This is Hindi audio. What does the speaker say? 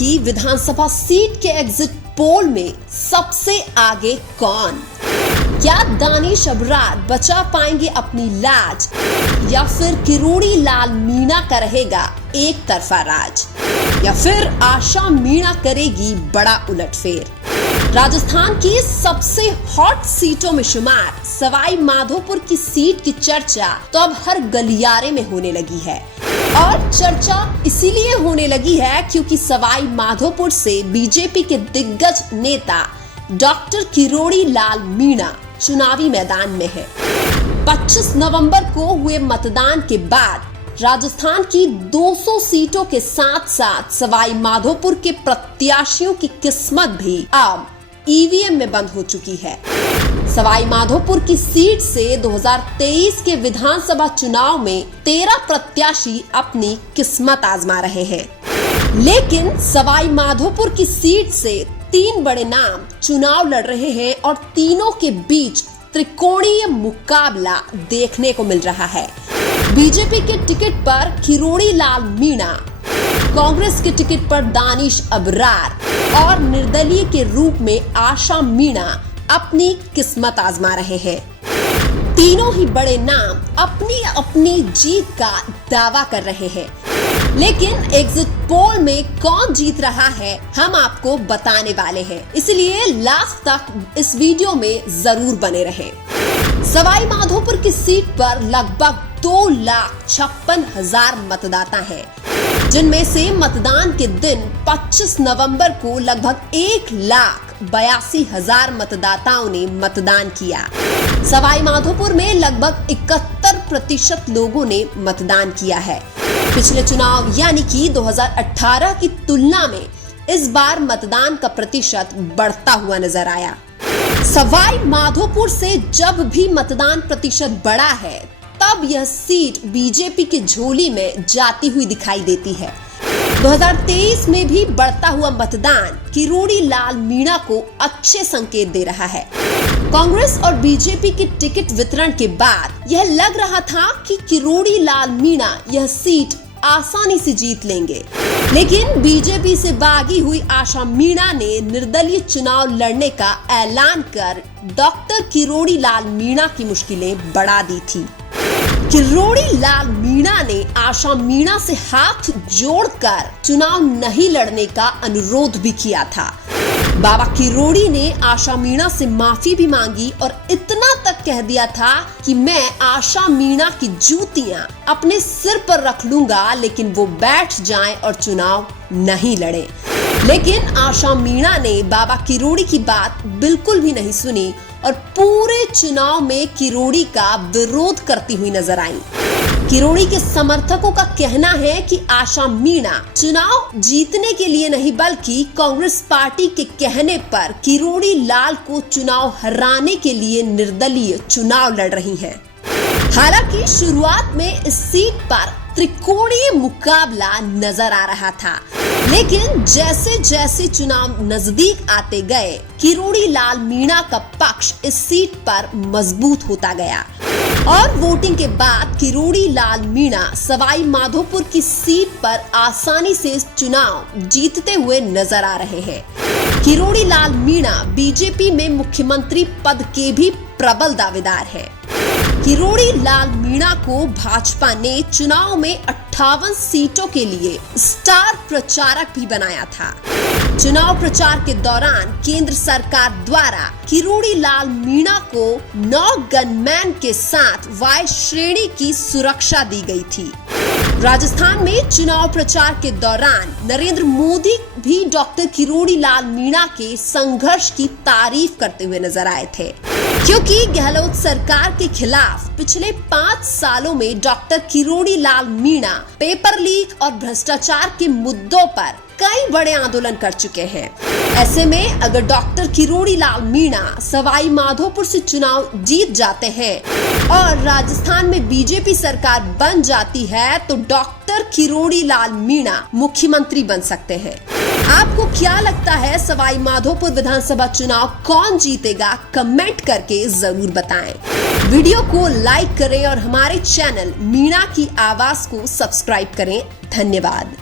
की विधानसभा सीट के एग्जिट पोल में सबसे आगे कौन? क्या दानिश अबरार बचा पाएंगे अपनी लाज या फिर किरोड़ी लाल मीणा का रहेगा एक तरफा राज, या फिर आशा मीणा करेगी बड़ा उलटफेर? राजस्थान की सबसे हॉट सीटों में शुमार सवाई माधोपुर की सीट की चर्चा तो अब हर गलियारे में होने लगी है, और चर्चा इसीलिए होने लगी है क्योंकि सवाई माधोपुर से बीजेपी के दिग्गज नेता डॉक्टर किरोड़ी लाल मीणा चुनावी मैदान में है। 25 नवंबर को हुए मतदान के बाद राजस्थान की 200 सीटों के साथ साथ सवाई माधोपुर के प्रत्याशियों की किस्मत भी अब ईवीएम में बंद हो चुकी है। सवाई माधोपुर की सीट से 2023 के विधानसभा चुनाव में 13 प्रत्याशी अपनी किस्मत आजमा रहे हैं, लेकिन सवाई माधोपुर की सीट से 3 बड़े नाम चुनाव लड़ रहे हैं और तीनों के बीच त्रिकोणीय मुकाबला देखने को मिल रहा है। बीजेपी के टिकट पर किरोड़ी लाल मीणा, कांग्रेस के टिकट पर दानिश अबरार और निर्दलीय के रूप में आशा मीणा अपनी किस्मत आजमा रहे हैं। तीनों ही बड़े नाम अपनी अपनी जीत का दावा कर रहे हैं, लेकिन एग्जिट पोल में कौन जीत रहा है हम आपको बताने वाले हैं, इसलिए लास्ट तक इस वीडियो में जरूर बने रहें। सवाई माधोपुर की सीट पर लगभग 2,56,000 मतदाता हैं, जिनमें से मतदान के दिन 25 नवंबर को लगभग 1,82,000 मतदाताओं ने मतदान किया। सवाई माधोपुर में लगभग 71% लोगों ने मतदान किया है। पिछले चुनाव यानी कि 2018 की तुलना में इस बार मतदान का प्रतिशत बढ़ता हुआ नजर आया। सवाई माधोपुर से जब भी मतदान प्रतिशत बढ़ा है तब यह सीट बीजेपी की झोली में जाती हुई दिखाई देती है। 2023 में भी बढ़ता हुआ मतदान किरोड़ी लाल मीणा को अच्छे संकेत दे रहा है। कांग्रेस और बीजेपी के टिकट वितरण के बाद यह लग रहा था कि किरोड़ी लाल मीणा यह सीट आसानी से जीत लेंगे, लेकिन बीजेपी से बागी हुई आशा मीणा ने निर्दलीय चुनाव लड़ने का ऐलान कर डॉक्टर किरोड़ी लाल मीणा की मुश्किलें बढ़ा दी थी। किरोड़ी लाल मीणा ने आशा मीणा से हाथ जोड़कर चुनाव नहीं लड़ने का अनुरोध भी किया था। बाबा किरोड़ी ने आशा मीणा से माफी भी मांगी और इतना तक कह दिया था कि मैं आशा मीणा की जूतियां अपने सिर पर रख लूंगा, लेकिन वो बैठ जाएं और चुनाव नहीं लड़े। लेकिन आशा मीणा ने बाबा किरोड़ी की बात बिल्कुल भी नहीं सुनी और पूरे चुनाव में किरोड़ी का विरोध करती हुई नजर आई। किरोड़ी के समर्थकों का कहना है कि आशा मीणा चुनाव जीतने के लिए नहीं बल्कि कांग्रेस पार्टी के कहने पर किरोड़ी लाल को चुनाव हराने के लिए निर्दलीय चुनाव लड़ रही हैं। हालांकि शुरुआत में इस सीट पर त्रिकोणीय मुकाबला नजर आ रहा था, लेकिन जैसे जैसे चुनाव नजदीक आते गए किरोड़ी लाल मीणा का पक्ष इस सीट पर मजबूत होता गया और वोटिंग के बाद किरोड़ी लाल मीणा सवाई माधोपुर की सीट पर आसानी से चुनाव जीतते हुए नजर आ रहे हैं। किरोड़ी लाल मीणा बीजेपी में मुख्यमंत्री पद के भी प्रबल दावेदार है। किरोड़ी लाल मीणा को भाजपा ने चुनाव में 58 सीटों के लिए स्टार प्रचारक भी बनाया था। चुनाव प्रचार के दौरान केंद्र सरकार द्वारा किरोड़ी लाल मीणा को 9 गनमैन के साथ वाय श्रेणी की सुरक्षा दी गई थी। राजस्थान में चुनाव प्रचार के दौरान नरेंद्र मोदी भी डॉक्टर किरोड़ी लाल मीणा के संघर्ष की तारीफ करते हुए नजर आए थे, क्योंकि गहलोत सरकार के खिलाफ पिछले 5 सालों में doctor Kirori Lal Meena paper leak और भ्रष्टाचार के मुद्दों पर कई बड़े आंदोलन कर चुके हैं। ऐसे में अगर डॉक्टर किरोड़ी लाल मीणा सवाई माधोपुर से चुनाव जीत जाते हैं और राजस्थान में बीजेपी सरकार बन जाती है तो डॉक्टर किरोड़ी लाल मीणा मुख्यमंत्री बन सकते हैं। आपको क्या लगता है सवाई माधोपुर विधानसभा चुनाव कौन जीतेगा? कमेंट करके जरूर बताएं। वीडियो को लाइक करें और हमारे चैनल मीणा की आवाज को सब्सक्राइब करें। धन्यवाद।